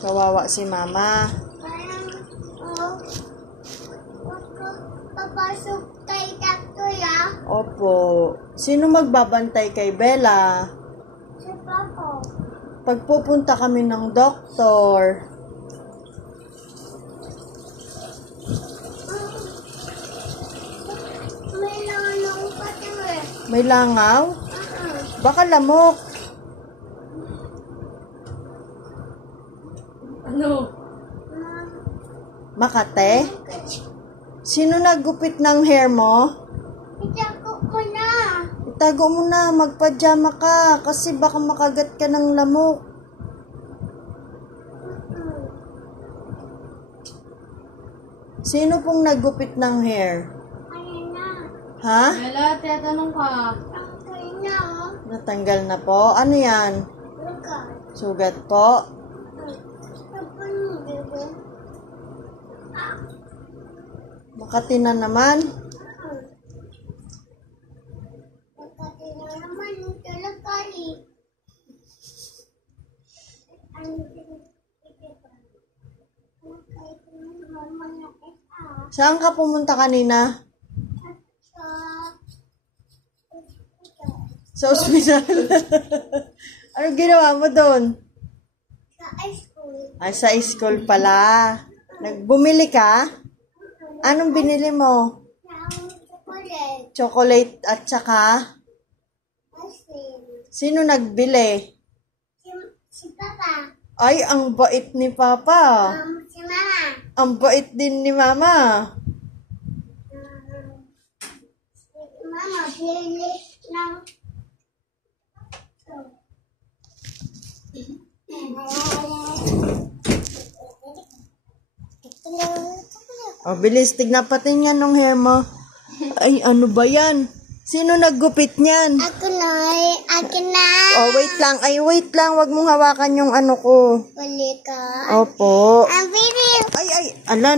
Kawawa si mama. Papasok kay doctor ah. Opo. Sino magbabantay kay Bella? Si Papa. Pagpupunta kami ng doktor. May langaw pa eh. May langaw? Baka lamok. Ano? Makate? Sino naggupit ng hair mo? Itago ko na. Itago mo na, magpajama ka kasi baka makagat ka ng lamok. Sino pong naggupit ng hair? Ayun na. Ha? Bella, tatanong ka. Doctor na oh. Natanggal na po. Ano yan? Lugar. Sugat po. Papa mo, bebe. Makati na naman. Pagkati na naman yung talakari. Saan ka pumunta kanina? Sa ospital. Ano ginawa mo doon? Sa high school. Ay, sa school pala. Nagbumili ka? Anong binili mo? Ng chocolate. Chocolate at saka? Ice cream. Sino nagbili? Si Papa. Ay, ang bait ni Papa. Si Mama. Ang bait din ni Mama. Mama, bili ng... O, bilis. Tignan patin yan ng hair mo. Ay, ano ba yan? Sino naggupit niyan? Ako na. Akin na. Oh, wait lang. Ay, wait lang. Wag mong hawakan yung ano ko. Balik ka. Opo. Ang video. Ay, ala,